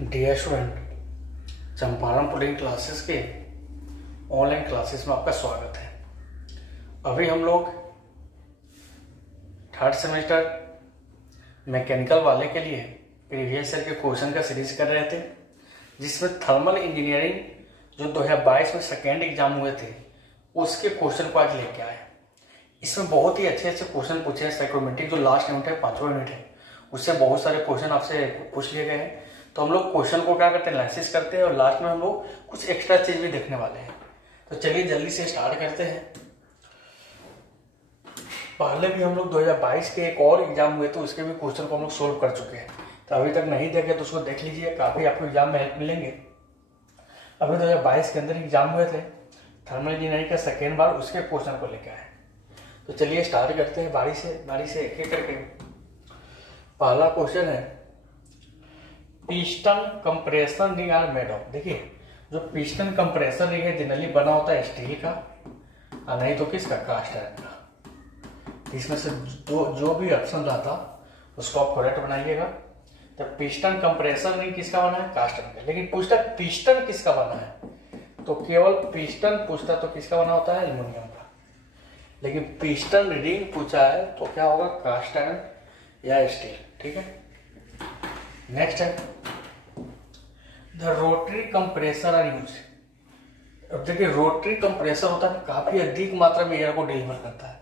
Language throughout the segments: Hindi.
Dear student, Champaran pulling classes के ऑनलाइन क्लासेस में आपका स्वागत है। अभी हम लोग थर्ड सेमेस्टर मैकेनिकल वाले के लिए प्रीवियस ईयर के क्वेश्चन का सीरीज कर रहे थे, जिसमें थर्मल इंजीनियरिंग जो 2022 में सेकेंड एग्जाम हुए थे उसके क्वेश्चन को आज लेके आए। इसमें बहुत ही अच्छे अच्छे क्वेश्चन पूछे हैं। साइकोमेट्रिक जो लास्ट यूनिट है, 5वां यूनिट है, उससे बहुत सारे क्वेश्चन आपसे पूछ लिए गए हैं। तो हम लोग क्वेश्चन को क्या करते हैं, एनालिसिस करते हैं और लास्ट में हम लोग कुछ एक्स्ट्रा चीज भी देखने वाले हैं। तो चलिए जल्दी से स्टार्ट करते हैं। पहले भी हम लोग 2022 के एक और एग्जाम हुए तो उसके भी क्वेश्चन को हम लोग सोल्व कर चुके हैं। तो अभी तक नहीं देखे तो उसको देख लीजिए, काफी आपको एग्जाम में हेल्प मिलेंगे। अभी 2022 के अंदर एग्जाम हुए थे थर्मल इंजीनियरिंग का सेकेंड बार, उसके क्वेश्चन को लेकर आए। तो चलिए स्टार्ट करते हैं बारी से एक एक करके। पहला क्वेश्चन है, piston compressor ring are made of. देखिए, जो पिस्टन कंप्रेसर रिंग है जनरली बना होता है स्टील का और नहीं तो किसका, कास्ट आयरन का। इसमें से जो भी ऑप्शन रहता उसको आप करेक्ट बनाइएगा। तो पिस्टन कंप्रेसर रिंग किसका बना है, कास्ट आयरन का। लेकिन पूछता पिस्टन किसका बना है, तो केवल पिस्टन पूछता तो किसका बना होता है, एल्यूमिनियम का। लेकिन पिस्टन रिंग पूछा है तो क्या होगा, कास्ट आयरन या स्टील। ठीक है, नेक्स्ट है, the rotary compressor are use. अब देखिए, रोटरी कंप्रेसर होता है काफी अधिक मात्रा में एयर को डिलीवर करता है,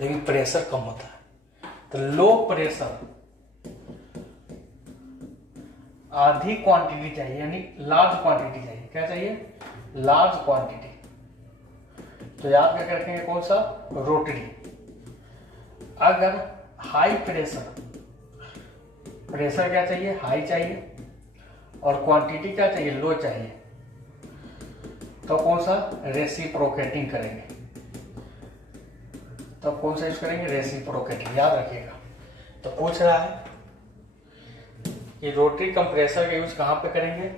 लेकिन प्रेशर कम होता है। तो लो प्रेशर आधी क्वांटिटी चाहिए, यानी लार्ज क्वांटिटी चाहिए। क्या चाहिए, लार्ज क्वांटिटी। तो याद क्या रखेंगे, कौन सा, रोटरी। अगर हाई प्रेशर क्या चाहिए, हाई चाहिए, और क्वांटिटी क्या चाहिए, लो चाहिए, तो कौन सा, रेसिप्रोकेटिंग करेंगे। तो कौन सा यूज करेंगे, रेसिप्रोकेटिंग, याद रखिएगा। तो पूछ रहा है कि रोटरी कंप्रेसर का यूज कहां पे करेंगे,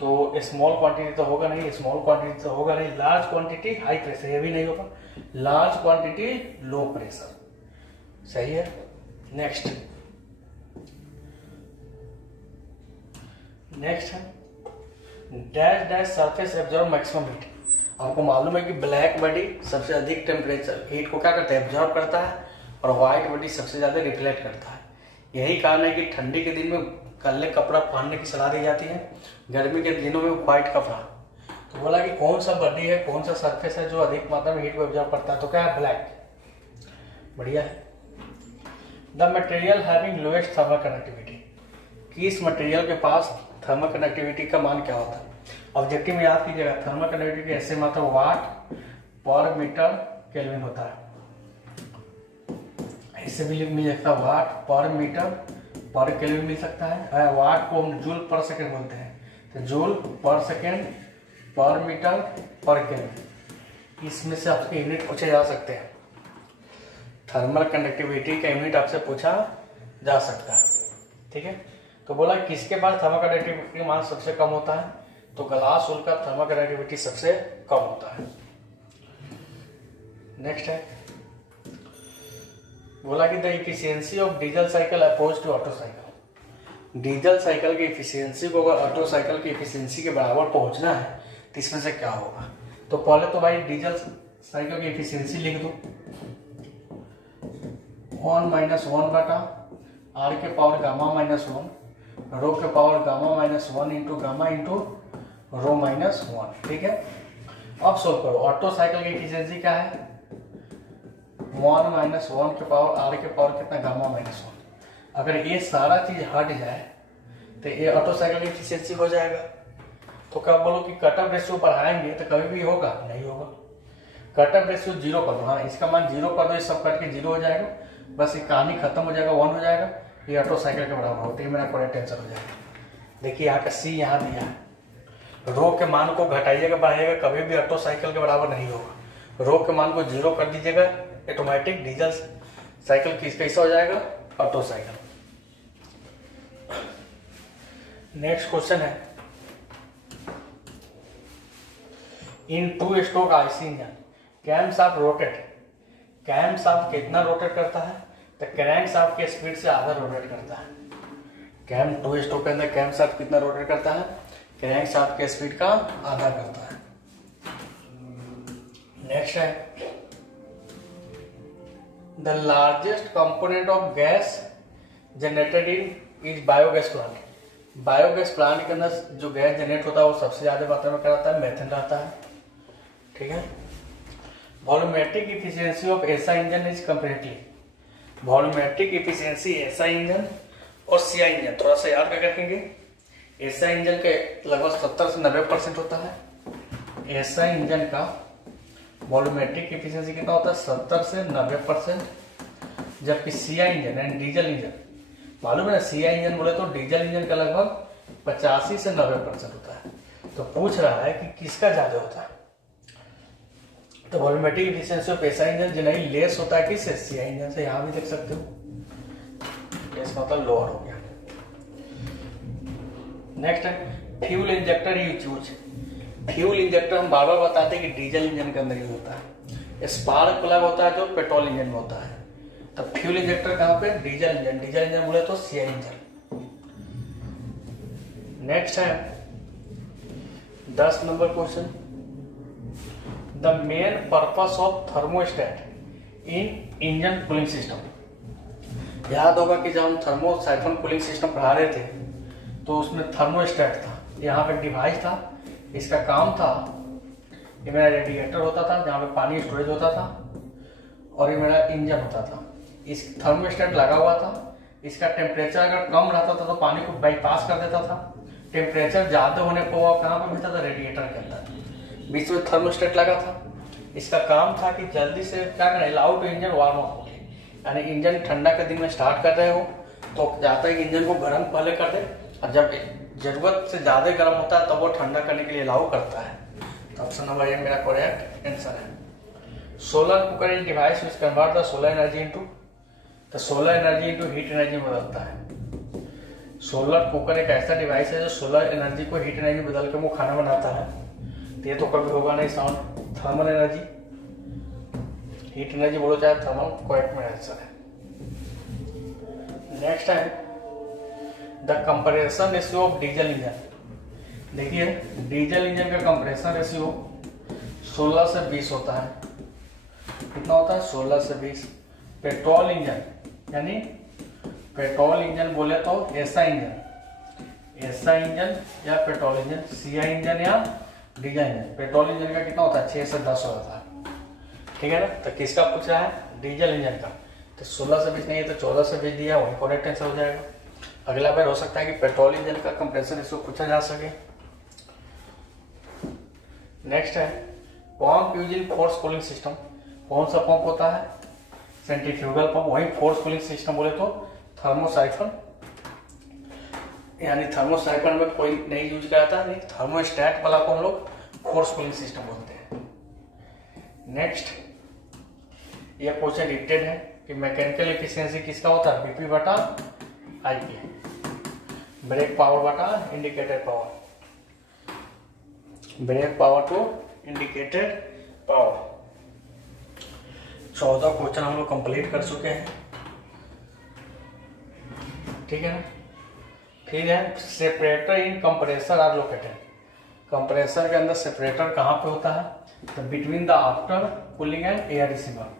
तो स्मॉल क्वांटिटी तो होगा नहीं, लार्ज क्वांटिटी हाई प्रेशर, ये भी नहीं होगा, लार्ज क्वांटिटी लो प्रेशर। सही है। नेक्स्ट है, dash dash surface absorb maximum heat. आपको मालूम है कि ब्लैक बॉडी सबसे अधिक टेम्परेचर हीट को क्या करता है, एब्जॉर्ब करता है, और व्हाइट बॉडी सबसे ज्यादा रिफ्लेक्ट करता है। यही कारण है कि ठंडी के दिन में काले कपड़ा पहनने की सलाह दी जाती है, गर्मी के दिनों में व्हाइट कपड़ा। तो बोला कि कौन सा बॉडी है, कौन सा सरफेस है जो अधिक मात्रा में हीट को एब्जॉर्ब करता है, तो क्या है, ब्लैक। बढ़िया है। The material having lowest thermal conductivity. किस मटेरियल के पास थर्मल कंडक्टिविटी का मान क्या होता है। ऑब्जेक्टिव में याद कीजिएगा, थर्मल कंडक्टिविटी ऐसे मात्रा वाट पर मीटर केल्विन होता है। इससे भी मिल सकता है, वाट पर मीटर पर केल्विन मिल सकता है। वाट को हम जूल पर सेकेंड बोलते हैं, तो जूल पर सेकेंड पर मीटर पर केल्विन। इसमें से आपके यूनिट पूछे जा सकते हैं। थर्मल कंडक्टिविटी का यूनिट आपसे पूछा जा सकता है। ठीक है, तो बोला किसके पास थर्मल कंडक्टिविटी मान सबसे कम होता है, तो ग्लास वूल का थर्मल कंडक्टिविटी सबसे कम होता है। नेक्स्ट है, बोला कि the efficiency of diesel cycle oppose to auto cycle. Diesel cycle की इफिशियंसी को अगर ऑटो साइकिल की इफिशियंसी के बराबर पहुंचना है तो इसमें से क्या होगा। तो पहले तो भाई डीजल साइकिल की इफिशियंसी लिख दो, 1 - 1 बटा r के पावर गामा -1 रो के power gamma -1 into gamma into rho -1। ठीक है, अब सोल्व करो। ऑटो साइकिल की एफिशिएंसी क्या है, 1 - 1 के पावर r के पावर कितना, गामा -1। अगर ये सारा चीज हट जाए तो ये ऑटो साइकिल की एफिशिएंसी हो जाएगा। तो क्या बोलो कि कटअप रेशियो बढ़ाएंगे तो कभी भी होगा, नहीं होगा। कटअप रेशियो 0 कर दो, हाँ इसका मान 0 कर दो, ये सब कट के 0 हो जाएगा, बस ये कहानी खत्म हो जाएगा, 1 हो जाएगा, ये ऑटो साइकिल के बराबर होती है, मेरा कोई टेंशन हो जाएगा। देखिए यहाँ का सी यहाँ दिया है, रो के मान को घटाइएगा बढ़ाइएगा, कभी भी ऑटो साइकिल के बराबर नहीं होगा। रो के मान को 0 कर दीजिएगा, ऑटोमेटिक डीजल साइकिल कैसा हो जाएगा, ऑटो साइकिल। नेक्स्ट क्वेश्चन है, in 2 stroke IC engine camshaft rotate. Camshaft कितना रोटेट करता है, तो क्रैंक शाफ्ट के स्पीड से आधा रोटेट करता है। कैम 2 स्ट्रोक के अंदर कैम शाफ्ट कितना रोटेट करता है, क्रैंक शाफ्ट के स्पीड का आधा करता है। नेक्स्ट है the largest component of gas generated in is biogas plant. Biogas plant के अंदर जो गैस जनरेट होता है वो सबसे ज्यादा मात्रा में क्या रहता है, मेथेन रहता है। ठीक है। Volumetric efficiency of SI engine is comparatively, volumetric efficiency SI engine और सीआई इंजन थोड़ा सा याद कर रखेंगे। एसआई इंजन के लगभग 70 से 90% होता है। एसआई इंजन का वॉल्यूमेट्रिक इफिशियंसी कितना होता है, 70 से 90%, जबकि सीआई इंजन यानी डीजल इंजन, मालूम है सीआई इंजन बोले तो डीजल इंजन का लगभग 85 से 90% होता है। तो पूछ रहा है कि किसका ज्यादा होता है, तो volumetric efficiency of SI engine generally less होता है किससे, सीआई इंजन से। यहां भी देख सकते हो लेस मतलब लोअर हो गया। नेक्स्ट है fuel injector use. Fuel injector हम बार बार बताते हैं कि डीजल इंजन के अंदर यूज होता है। स्पार्क प्लग होता है जो पेट्रोल इंजन में होता है। तो फ्यूल इंजेक्टर कहां पे, डीजल इंजन। डीजल इंजन बोले तो सीआई इंजन। नेक्स्ट है 10 number question, the main purpose of thermostat in engine cooling system. याद होगा कि जब हम थर्मोसाइफन कूलिंग सिस्टम पढ़ा रहे थे तो उसमें थर्मोस्टेट था, यहाँ पे डिवाइस था। इसका काम था, ये मेरा रेडिएटर होता था जहाँ पे पानी स्टोरेज होता था, और ये मेरा इंजन होता था। इस थर्मोस्टेट लगा हुआ था। इसका टेम्परेचर अगर कम रहता था तो पानी को बाईपास कर देता था, टेम्परेचर ज्यादा होने पर वो कहाँ पे मिलता था, रेडिएटर के अंदर। बीच में थर्मोस्टेट लगा था। इसका काम था कि जल्दी से क्या करें, allow to engine warm up हो, यानी इंजन ठंडा के दिन में स्टार्ट कर रहे हो तो जाता है इंजन को गर्म पहले कर दे, और जब जरूरत से ज्यादा गर्म होता है तब वो ठंडा करने के लिए अलाउ करता है। तो ऑप्शन नंबर ए मेरा करेक्ट आंसर है। Solar cooker is device which convert the solar energy into, तो solar energy into heat energy में बदलता है। सोलर कुकर एक ऐसा डिवाइस है जो सोलर एनर्जी को हीट एनर्जी बदल के वो खाना बनाता है। तो ये तो कभी होगा नहीं sound, thermal energy, heat energy बोलो चाहे थर्मल, करेक्ट में आंसर है। नेक्स्ट है the compression ratio of diesel engine. देखिए डीजल इंजन का कंप्रेशन रेशियो 16 से 20 होता है। कितना होता है, 16 से 20। पेट्रोल इंजन यानी पेट्रोल इंजन बोले तो एसआई इंजन, एसआई इंजन या पेट्रोल इंजन, सीआई इंजन या डीजल इंजन। पेट्रोल इंजन का कितना होता है, 6 से 10 होता है। ठीक है ना। तो किसका पूछ रहा है, डीजल इंजन का। तो 16 से 20 नहीं है तो 14 से 20 दिया, वही करेक्ट आंसर हो जाएगा। अगला बार हो सकता है कि पेट्रोल इंजन का कंप्रेसर इसको पूछा जा सके। नेक्स्ट है pump using force cooling system. कौन सा पंप होता है, सेंट्रीफ्यूगल पंप। वही फोर्स कूलिंग सिस्टम बोले तो थर्मोसाइफन, यानी थर्मोसाइफन में कोई नहीं यूज कराता नहीं, थर्मोस्टेट वाला को हम लोग फोर्स कूलिंग सिस्टम बोलते हैं। नेक्स्ट ये क्वेश्चन रिपीटेड है कि मैकेनिकल एफिशिएंसी किसका होता है, बीपी बटा आईपी, ब्रेक पावर बटा indicated power, brake power to indicated power. 14 question हम लोग कंप्लीट कर चुके हैं। ठीक है ना। फिर है separator in compressor are located. Compressor के अंदर सेपरेटर कहाँ पे होता है, तो between the after cooling and air receiver.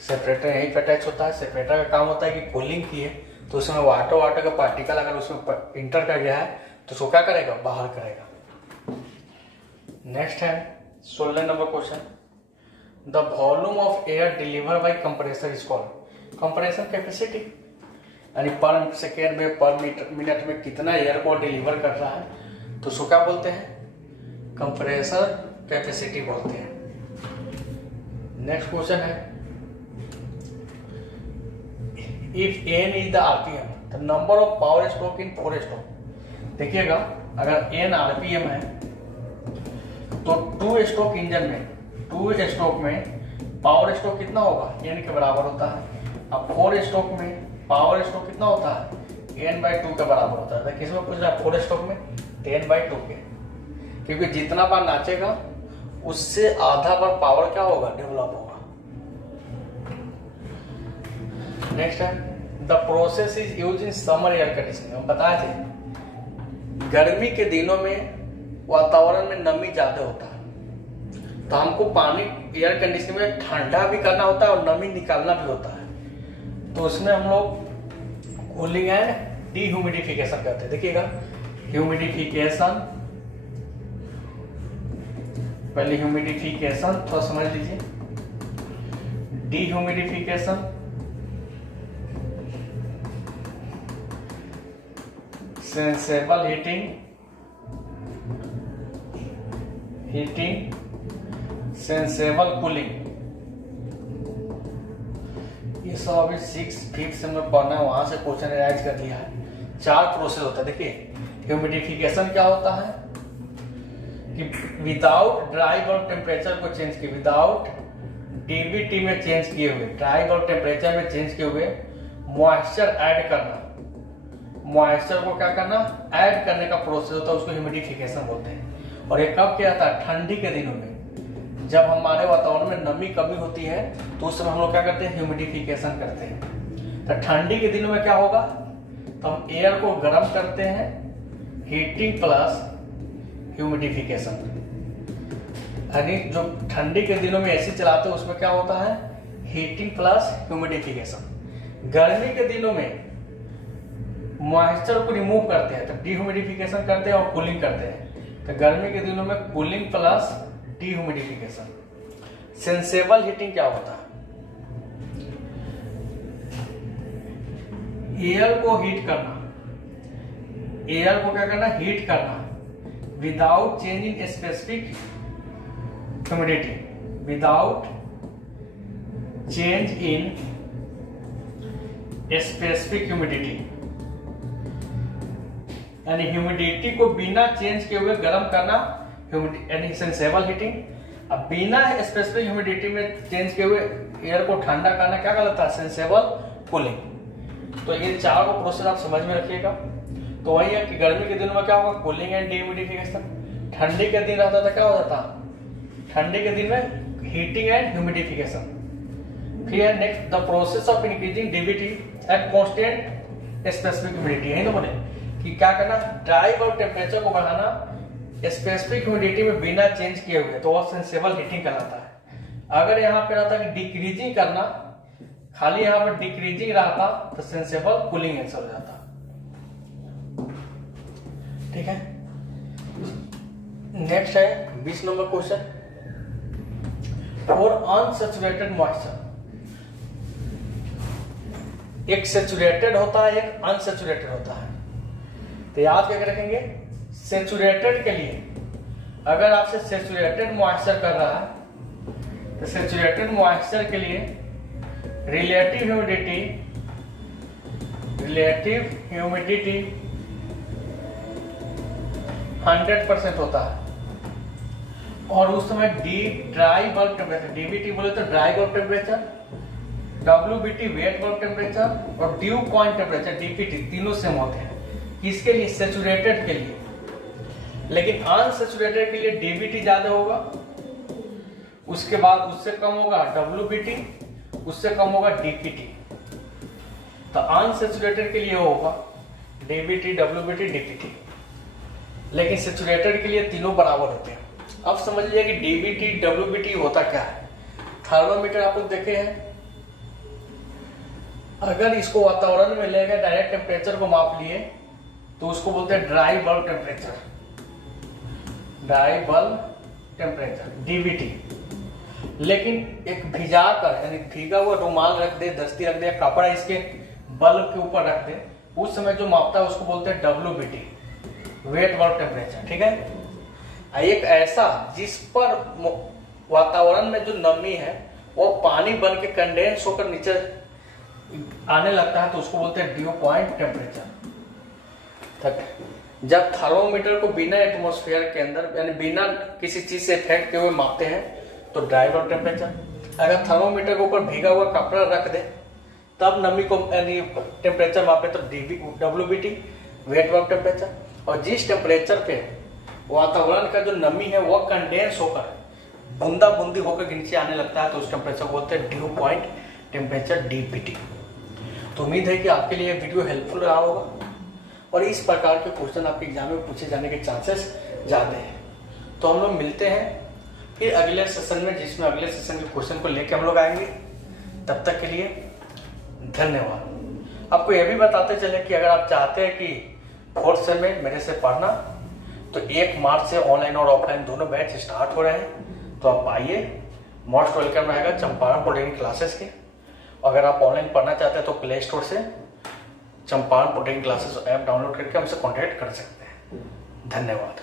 Separator यहीं पे अटैच होता है। सेपरेटर का काम होता है कि कूलिंग की है तो उसमें वाटर का पार्टिकल अगर उसमें इंटर कर गया है तो उसको क्या करेगा, बाहर करेगा। नेक्स्ट है 16 number question, the volume of air deliver by compressor is called. Compressor capacity यानी पर सेकेंड में पर मिनट में कितना एयर को डिलीवर कर रहा है तो उसको क्या बोलते हैं, कंप्रेसर कैपेसिटी बोलते हैं। नेक्स्ट क्वेश्चन है if n is the RPM the number of power stroke in 4 stroke. देखिएगा अगर n आरपीएम है तो 2 स्ट्रोक इंजन में, 2 स्ट्रोक में पावर स्ट्रोक कितना होगा, n के बराबर होता है। अब 4 स्ट्रोक में पावर स्ट्रोक कितना होता है, n/2 के बराबर होता है। किसमें पूछ रहा है, 4 स्ट्रोक में 10/2 के, क्योंकि जितना बार नाचेगा उससे आधा बार पावर क्या होगा, डेवलप होगा। नेक्स्ट है the process is use in summer air conditioning. हम बताए थे गर्मी के दिनों में वातावरण में नमी ज्यादा होता है, तो हमको पानी एयर कंडीशनिंग में ठंडा भी करना होता है और नमी निकालना भी होता है। तो उसमें हम लोग कूलिंग एंड डीह्यूमिडिफिकेशन करते हैं। देखिएगा, ह्यूमिडिफिकेशन, पहले ह्यूमिडिफिकेशन थोड़ा समझ लीजिए, dehumidification, sensible heating, sensible cooling. ये सब अभी 6th से में पढ़ना है, वहां से क्वेश्चन रिवाइज कर लिया है। 4 प्रोसेस होता है। देखिए, ह्यूमिडिफिकेशन क्या होता है कि विदाउट ड्राई बल्ब टेम्परेचर को चेंज किए, विदाउट डीबीटी में चेंज किए हुए, ड्राई बल्ब टेम्परेचर में चेंज किए हुए मॉइस्चर ऐड करना, मॉइस्चर को क्या करना, ऐड करने का प्रोसेस होता है, उसको ह्यूमिडिफिकेशन बोलते हैं। और ये कब क्या आता है, ठंडी के दिनों में, जब हमारे वातावरण में नमी कमी होती है तो उस समय हम लोग क्या करते हैं, ह्यूमिडिफिकेशन करते हैं। तो ठंडी के दिनों में क्या होगा, तो हम एयर को गर्म करते हैं, हीटिंग प्लस ह्यूमिडिफिकेशन। यानी जो ठंडी के दिनों में एसी चलाते हैं उसमें क्या होता है, हीटिंग प्लस ह्यूमिडिफिकेशन। गर्मी के दिनों में मॉइस्चर को रिमूव करते हैं, तो डीह्यूमिडिफिकेशन करते हैं और कूलिंग करते हैं। तो गर्मी के दिनों में cooling plus dehumidification. Sensible heating क्या होता है, एयर को हीट करना, एयर को क्या करना, हीट करना without change in specific humidity, without change in specific humidity. यानी ह्यूमिडिटी को बिना चेंज किए हुए गर्म करना, यानी सेंसेबल हीटिंग। अब बिना स्पेसिफिक ह्यूमिडिटी में चेंज किए हुए एयर को ठंडा करना क्या कहलाता है, सेंसेबल कूलिंग। तो ये 4 को प्रोसेस आप समझ में रखिएगा। तो वही है कि गर्मी के दिनों में क्या होगा, कूलिंग एंड डीह्यूमिडिफिकेशन। ठंडी के दिन रहता था, क्या हो जाता, ठंडी के दिन में हीटिंग एंड ह्यूमिडिफिकेशन। फिर है next, the process of increasing DBT at constant specific humidity. यही तो बोले कि क्या करना, ड्राई बल्ब टेम्परेचर को बढ़ाना स्पेसिफिक ह्यूमिडिटी में बिना चेंज किए हुए, तो वह सेंसेबल हीटिंग कहलाता है। अगर यहाँ पे रहता कि डिक्रीजिंग करना, खाली यहाँ पर डिक्रीजिंग रहता तो सेंसेबल कूलिंग आंसर हो जाता। ठीक है, नेक्स्ट है 20 number question. For unsaturated moisture, एक सैचुरेटेड होता है, एक अनसैचुरेटेड होता है। तो याद क्या रखेंगे, सैचुरेटेड के लिए अगर आपसे सैचुरेटेड मॉइस्चर कर रहा है तो सैचुरेटेड मॉइस्चर के लिए रिलेटिव ह्यूमिडिटी 100% होता है। और उस समय ड्राई बल्ब टेम्परेचर, डीबीटी बोले तो dry bulb temperature, WBT wet bulb temperature और ड्यू पॉइंट टेम्परेचर डीपीटी तीनों सेम होते हैं। किसके लिए, सैचुरेटेड के लिए। लेकिन अनसैचुरेटेड के लिए डीबीटी ज्यादा होगा, उसके बाद उससे कम होगा डब्ल्यूबीटी, उससे कम होगा डीपीटी। तो अनसैचुरेटेड के लिए होगा डीबीटी, डब्ल्यूबीटी, डीपीटी। लेकिन सैचुरेटेड के लिए तीनों बराबर होते हैं। अब समझ लीजिए कि डीबीटी डब्ल्यूबीटी होता क्या है। थर्मोमीटर आप लोग देखे हैं, अगर इसको वातावरण में ले गए, डायरेक्ट टेम्परेचर को माप लिए, तो उसको बोलते हैं dry bulb temperature, dry bulb temperature DBT. लेकिन एक भिजा कर, यानी भीगा हुआ रुमाल रख दे, दस्ती रख दे, कपड़ा इसके बल्ब के ऊपर रख दे, उस समय जो मापता है उसको बोलते हैं डब्ल्यूबीटी, वेट बल्ब टेम्परेचर। ठीक है, एक ऐसा जिस पर वातावरण में जो नमी है वो पानी बन के कंडेंस होकर नीचे आने लगता है, तो उसको बोलते हैं ड्यू पॉइंट टेम्परेचर। जब थर्मोमीटर को बिना एटमॉस्फेयर के अंदर, यानी बिना किसी चीज से इफेक्ट के हुए मापते हैं, तो ड्राई बल्ब टेम्परेचर। अगर थर्मोमीटर के ऊपर भीगा हुआ कपड़ा रख दे तब नमी को यानी टेम्परेचर मापे, तो डब्ल्यूबीटी, वेट बल्ब टेम्परेचर। और जिस टेम्परेचर पे वातावरण का जो नमी है वो कंडेंस होकर बूंदा बूंदी होकर नीचे आने लगता है, तो उस टेम्परेचर को बोलते हैं ड्यू पॉइंट टेम्परेचर डीपीटी। तो उम्मीद है कि आपके लिए वीडियो हेल्पफुल रहा होगा और इस प्रकार के क्वेश्चन आपके एग्जाम में पूछे जाने के चांसेस ज़्यादा हैं। तो हम लोग मिलते हैं फिर अगले सेशन में, जिसमें अगले सेशन के क्वेश्चन को लेकर हम लोग आएंगे। तब तक के लिए धन्यवाद। आपको यह भी बताते चले कि अगर आप चाहते हैं कि 4th सेम में मेरे से पढ़ना, तो 1 मार्च से ऑनलाइन और ऑफलाइन दोनों बैच स्टार्ट हो रहे हैं। तो आप आइए, मोस्ट वेलकम रहेगा चंपारण पॉलिटेक्निक क्लासेस के। अगर आप ऑनलाइन पढ़ना चाहते हैं तो प्ले स्टोर से Champaran polytechnic classes app download करके हमसे कॉन्टैक्ट कर सकते हैं। धन्यवाद।